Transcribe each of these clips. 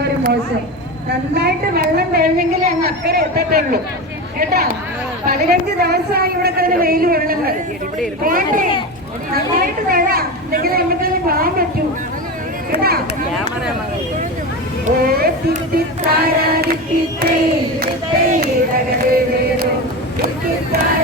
ഒരു മോശം നന്നായിട്ട് വെള്ളം കഴിഞ്ഞെങ്കിൽ അങ്ങ് അക്കരെ എത്തത്തുള്ളൂ. കേട്ടോ? പതിനഞ്ച് ദിവസമായി ഇവിടെ തന്നെ വെയിൽ വെള്ളങ്ങൾ പോട്ടെ നന്നായിട്ട് വെള്ളം. അല്ലെങ്കിൽ നമുക്കത് പോകാൻ പറ്റൂ. കേട്ടോ? ഓ തിത്തിത്താരാ തിത്തിത്തേ തിത്തേ. തിത്തിത്താരാ തിത്തിത്തേ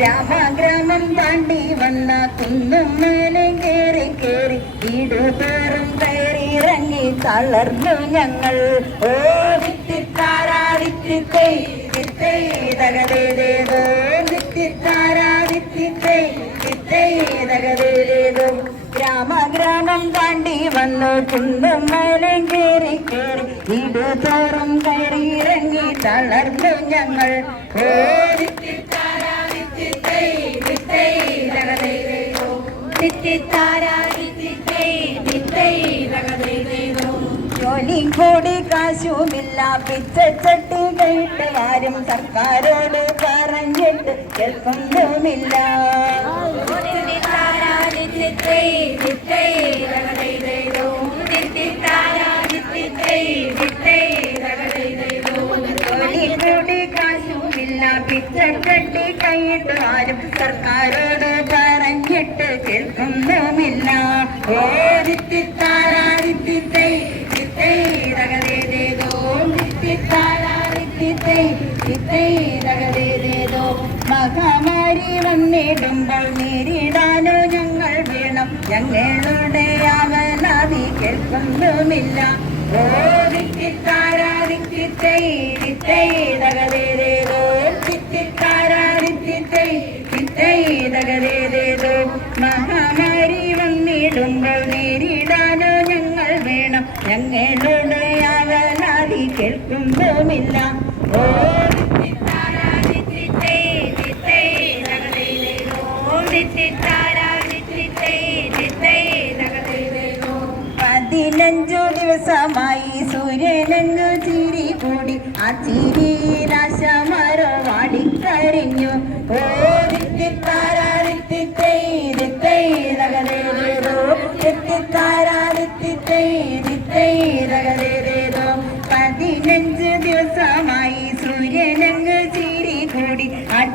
ഗ്രാമഗ്രാമം താണ്ടി വന്ന കുന്നും മേലെ കേറി കേറി വീടുതോറും കയറി ഇറങ്ങി തളർന്നു ഞങ്ങൾ ഓ വിത്തിത്താരാ വിത്തിത്തേ വിത്തേ തകതേതേതോ വിത്തിത്താരാ വിത്തിത്തേ വിത്തേ തകതേതേതോ ഗ്രാമഗ്രാമം താണ്ടി വന്നു കുന്നും മേലെ കേറി കേറി വീടുതോറും കയറി ഇറങ്ങി തളർന്നു ഞങ്ങൾ ഓ ജോലിയും കൂടി കാശുമില്ല പിച്ചച്ചട്ടി കേട്ട് ആരും സർക്കാരോട് പറഞ്ഞിട്ട് കേൾക്കൊന്നുമില്ല. തകതേതേതോ? മഹാമാരി വന്നിടുമ്പോൾ നേരിടാനോ ഞങ്ങൾ വേണം. ഞങ്ങളുടെ അവനാദി കേൾക്കൊന്നുമില്ല. ഓ വിത്തിത്താരാ വിത്തിത്തൈ ഞങ്ങളുടെ അവനാദി കേൾക്കുമ്പോമില്ല ഓ പതിനഞ്ചു ദിവസമായി സൂര്യനങ്ങു ചിരി കൂടി ആ ചിരി ചിരിയിലാശമരോ വാടിക്കരിഞ്ഞു ഓ വിത്തിത്താരാ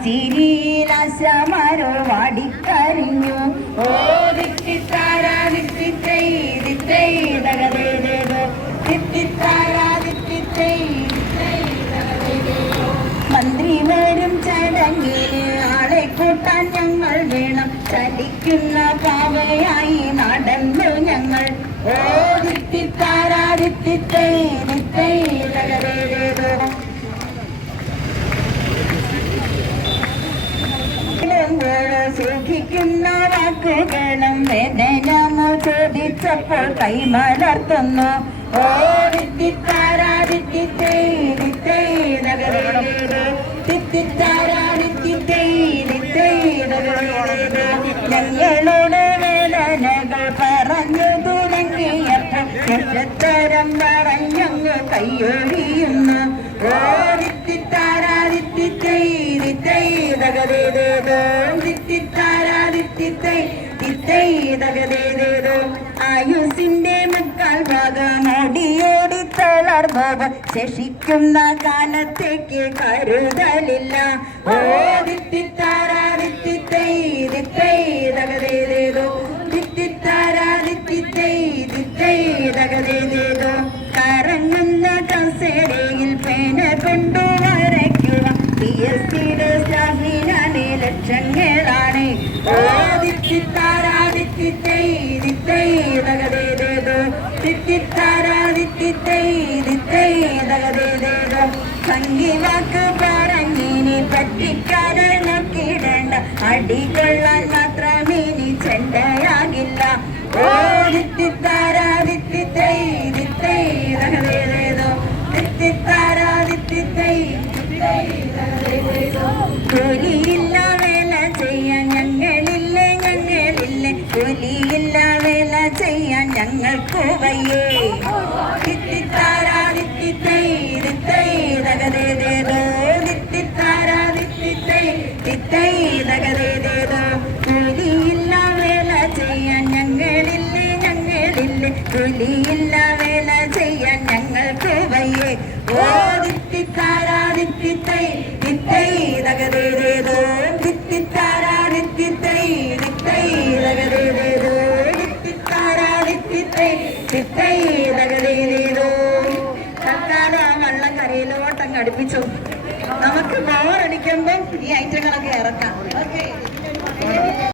ആ ചിരിയിലാശമരോ വാടിക്കരിഞ്ഞു ഓ തകതേതേതോ വിത്തിത്താരാ വിത്തിത്തൈ വിത്തൈ തകതേതേതോ മന്ത്രി വരും ചടങ്ങിന് ആളെ കൂട്ടാൻ ഞങ്ങൾ വേണം. ചലിക്കുന്ന പാവയായി നടന്നു ഞങ്ങൾ. ഓ ദിത്തിത്താരാ ദിത്തിത്തൈ ദിത്തൈ തകതേതേതോ ോ സുഖിക്കുന്ന വാക്കുകളും വേദനമോ ചോദിച്ചപ്പോൾ കൈമലർത്തുന്നു. ഓ ഞങ്ങളുടെ വേദനകൾ പറഞ്ഞു തുടങ്ങിയപ്പോൾ തരം പറഞ്ഞങ്ങ് കയ്യൊഴിയുന്നു ഓ ആയുസിന്റെ മുക്കാൽ ഭാഗം തളർന്നവ ശേഷിക്കുന്ന കാലത്തേക്ക് കരുതലില്ല. ഓ തകതേതേതോ. കറങ്ങുന്ന കസേരയിൽ പേന കൊണ്ടു വരയ്ക്കുക. തകതേതേതോ സംഗീവാക്ക് പറഞ്ഞിനി പറ്റിക്കാതെ നോക്കിയിടേണ്ട അടികൊള്ളാൻ മാത്രം ഇനി ചെണ്ടയാകില്ല. ഓ വിത്തിത്താരാ വിത്തിത്തൈ വിത്തൈ തകതേതേതോ വിത്തിത്താരാ വിത്തിത്തൈ വിത്തൈ തകതേതേതോ ഞങ്ങൾക്ക് വയ്യേ. നിത്തിത്താരാ നിത്തിത്തൈ നിത്തൈ നഗതേതേതോ നിത്തിത്താരാ നിത്തിത്തൈ നിത്തൈ നഗതേതേതോ തൊലിയില്ല വേല ചെയ്യാൻ ഞങ്ങളില്ലേ ഞങ്ങളില്ലേ. തൊലിയില്ല കരയിലോട്ടങ്ങ് അടുപ്പിച്ചു നമുക്ക് ബോറടിക്കുമ്പം ഈ ഐറ്റങ്ങളൊക്കെ ഇറക്കാം. ഓക്കെ